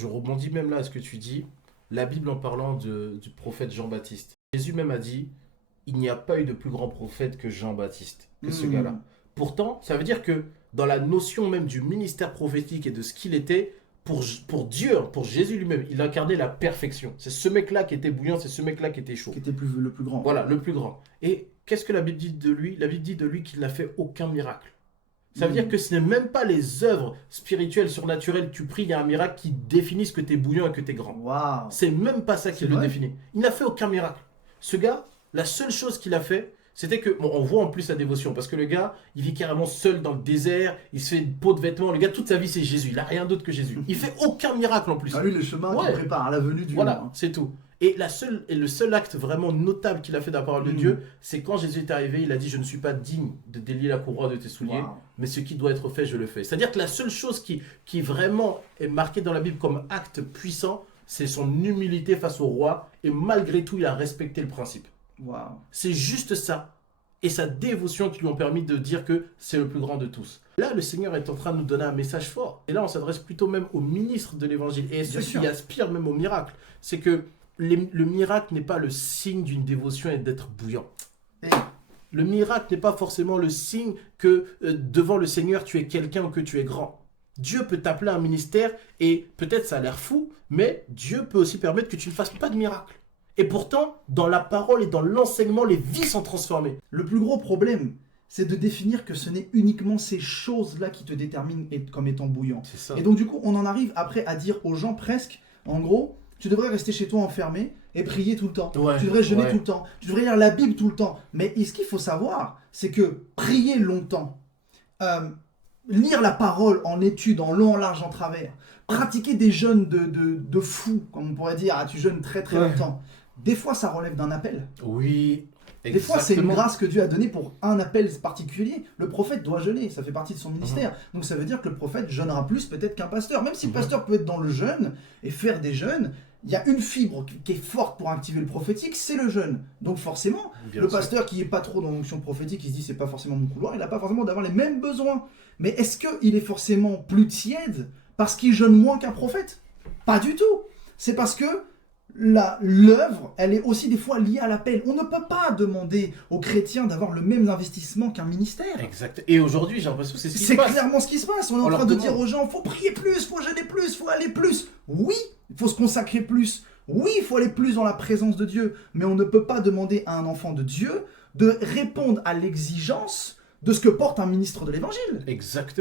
Je rebondis même là à ce que tu dis. La Bible en parlant du prophète Jean-Baptiste. Jésus même a dit, il n'y a pas eu de plus grand prophète que Jean-Baptiste, que ce Hmm. gars-là. Pourtant, ça veut dire que dans la notion même du ministère prophétique et de ce qu'il était, pour Dieu, pour Jésus lui-même, il incarnait la perfection. C'est ce mec-là qui était bouillant, c'est ce mec-là qui était chaud. Qui était le plus grand. Voilà, le plus grand. Et qu'est-ce que la Bible dit de lui? La Bible dit de lui qu'il n'a fait aucun miracle. Ça veut dire que ce n'est même pas les œuvres spirituelles, surnaturelles, tu pries, il y a un miracle qui définissent que tu es bouillant et que tu es grand. Waouh. C'est même pas ça qui C'est le vrai. définit. Il n'a fait aucun miracle. Ce gars, la seule chose qu'il a fait, c'était que, bon, on voit en plus sa dévotion, parce que le gars, il vit carrément seul dans le désert, il se fait une peau de vêtements, le gars, toute sa vie, c'est Jésus, il n'a rien d'autre que Jésus. Il fait aucun miracle en plus. Ah, lui, le chemin Ouais. qui prépare à la venue du Voilà, hein. c'est tout. Et le seul acte vraiment notable qu'il a fait de la parole de Dieu, c'est quand Jésus est arrivé, il a dit, je ne suis pas digne de délier la courroie de tes souliers, Waouh. mais ce qui doit être fait, je le fais. C'est-à-dire que la seule chose qui vraiment est marquée dans la Bible comme acte puissant, c'est son humilité face au roi, et malgré tout, il a respecté le principe. Waouh. C'est juste ça. Et sa dévotion qui lui ont permis de dire que c'est le plus grand de tous. Là, le Seigneur est en train de nous donner un message fort. Et là, on s'adresse plutôt même aux ministres de l'Évangile. Et ceux sûr. qui aspirent même au miracle. C'est que le miracle n'est pas le signe d'une dévotion et d'être bouillant. Et Le miracle n'est pas forcément le signe que devant le Seigneur, tu es quelqu'un ou que tu es grand. Dieu peut t'appeler à un ministère et peut-être ça a l'air fou, mais Dieu peut aussi permettre que tu ne fasses pas de miracle. Et pourtant, dans la parole et dans l'enseignement, les vies sont transformées. le plus gros problème, c'est de définir que ce n'est uniquement ces choses-là qui te déterminent comme étant bouillant. C'est ça. Et donc, du coup, on en arrive après à dire aux gens presque, en gros, tu devrais rester chez toi enfermé et prier tout le temps. Ouais, Tu devrais jeûner ouais. tout le temps. Tu devrais lire la Bible tout le temps. Mais ce qu'il faut savoir, c'est que prier longtemps, lire la parole en études, en long, en large, en travers, pratiquer des jeûnes de fous, comme on pourrait dire, ah, tu jeûnes très très Ouais. longtemps. Des fois, ça relève d'un appel. Oui, Des fois, c'est une exactement. grâce que Dieu a donnée pour un appel particulier. Le prophète doit jeûner, ça fait partie de son ministère. Donc ça veut dire que le prophète jeûnera plus peut-être qu'un pasteur. Même si le pasteur peut être dans le jeûne et faire des jeûnes, il y a une fibre qui est forte pour activer le prophétique, c'est le jeûne. Donc forcément, Bien le sûr. pasteur qui n'est pas trop dans l'onction prophétique, il se dit c'est pas forcément mon couloir, il n'a pas forcément d'avoir les mêmes besoins. Mais est-ce qu'il est forcément plus tiède parce qu'il jeûne moins qu'un prophète? Pas du tout. C'est parce que l'œuvre, elle est aussi des fois liée à l'appel. On ne peut pas demander aux chrétiens d'avoir le même investissement qu'un ministère. Exact. Et aujourd'hui, j'ai l'impression que c'est ce qui se C'est passe. clairement ce qui se passe. On est On en leur train de demande. dire aux gens, faut prier plus, faut jeûner plus, faut aller plus. Oui, il faut se consacrer plus. Oui, il faut aller plus dans la présence de Dieu. Mais on ne peut pas demander à un enfant de Dieu de répondre à l'exigence de ce que porte un ministre de l'Évangile. Exactement.